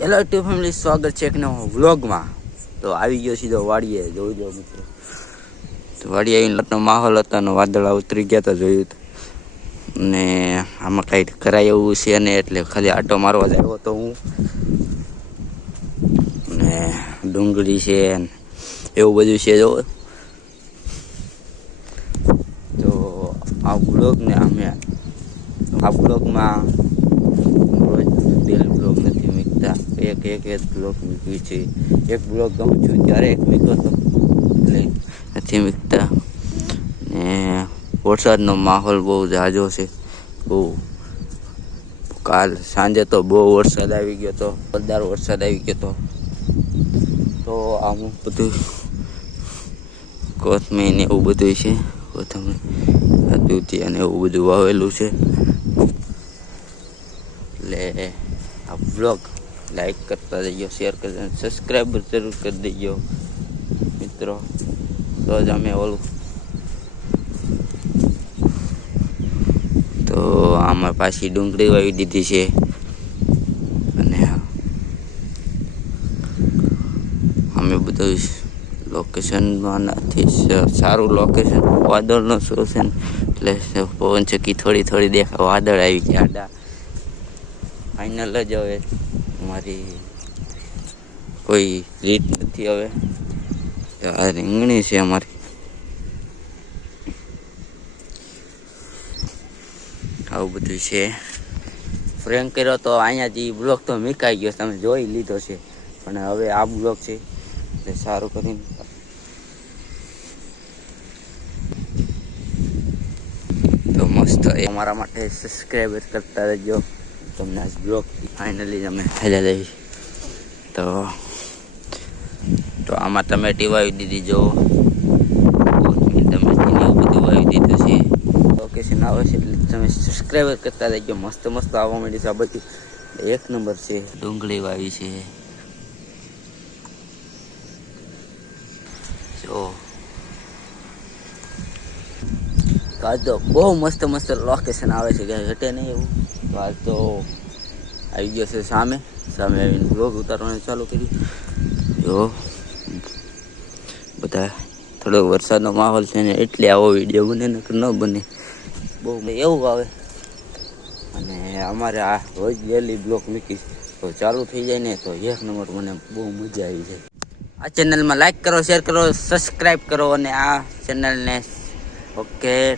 Hello two family, સ્વાગત છે એક નવા વ્લોગમાં. તો આવી ગયો સીધો વાડીએ, જોઈ દો મિત્રો. તો વાડી આવીને લટનો માહોલ હતો અને વાદળા ઉતરી ગયા હતા, જોયું. ને આમાં કાંઈ કરાય એવું છે ને, એટલે ખાલી આટો મારવા જ આવ્યો હતો હું. ને ડુંગળી છે એવું બધું છે જો. તો આ વ્લોગને આ વ્લોગમાં રોજ ડેલી બ્લોગ નથી મૂકતા, એક બ્લોગ મૂક્યું છે. એક બ્લોગ ગમું છું ત્યારે એક મૂક્યો હતો, એટલે નથી મૂકતા. ને વરસાદનો માહોલ બહુ ઝાઝો છે, બહુ. કાલ સાંજે તો બહુ વરસાદ આવી ગયો હતો, જોરદાર વરસાદ આવી ગયો હતો. તો આમ બધું કોથમીર ને એવું બધું છે, કોથમીર દૂધી અને એવું બધું વાવેલું છે. એટલે આ વ્લોગ લાઈક કરતા જજો, શેર કરજો, સબસ્ક્રાઈબ જરૂર કરી દેજો મિત્રો. તો જ અમે ઓલું તો આમાં પાછી ડુંગળી વાવી દીધી છે. અને અમે બધું લોકેશનમાં નથી, સારું લોકેશન વાદળનો શો છે, એટલે પવન ચક્કી થોડી દેખાય, વાદળ આવી ગયા આડા. ફાઇનલ જ હવે અમારી કોઈ રીત નથી. હવે આ રીંગણી છે અમારી, આવું બધું છે. ફ્રેન્ક કર્યો તો અહીંયાથી બ્લોક તો મીકાઈ ગયો, તમે જોઈ લીધો છે. પણ હવે આ બ્લોક છે એટલે સારું કરીને તો મસ્ત અમારા માટે સબસ્ક્રાઈબ કરતા રહેજો. તમને આજ બ્લોગ ફાઇનલી અમે હેલા દઈ. તો આમાં ટમેટી વાવી દીધી, જો ટમેટીને એવું બધું વાવી દીધું છે. લોકેશન આવે છે એટલે તમે સબસ્ક્રાઈબ કરતા રહેજો. મસ્ત આવવા માંડી છે આ બધી, એક નંબર છે. ડુંગળી વાવી છે જો. તો આજ તો બહુ મસ્ત લોકેશન આવે છે, ક્યાંય ઘટે નહીં એવું. તો આજ તો આવી ગયો છે સામે આવીને બ્લોગ ઉતારવાનું ચાલુ કર્યું. જો બધા થોડો વરસાદનો માહોલ છે ને, એટલે આવો વિડીયો બને ને ન બને, બહુ એવું આવે. અને અમારે આ રોજ ડેલી બ્લોગ મૂકીશ તો ચાલુ થઈ જાય ને, તો એક નંબર. મને બહુ મજા આવી છે. આ ચેનલમાં લાઈક કરો, શેર કરો, સબસ્ક્રાઈબ કરો, અને આ ચેનલને ઓકે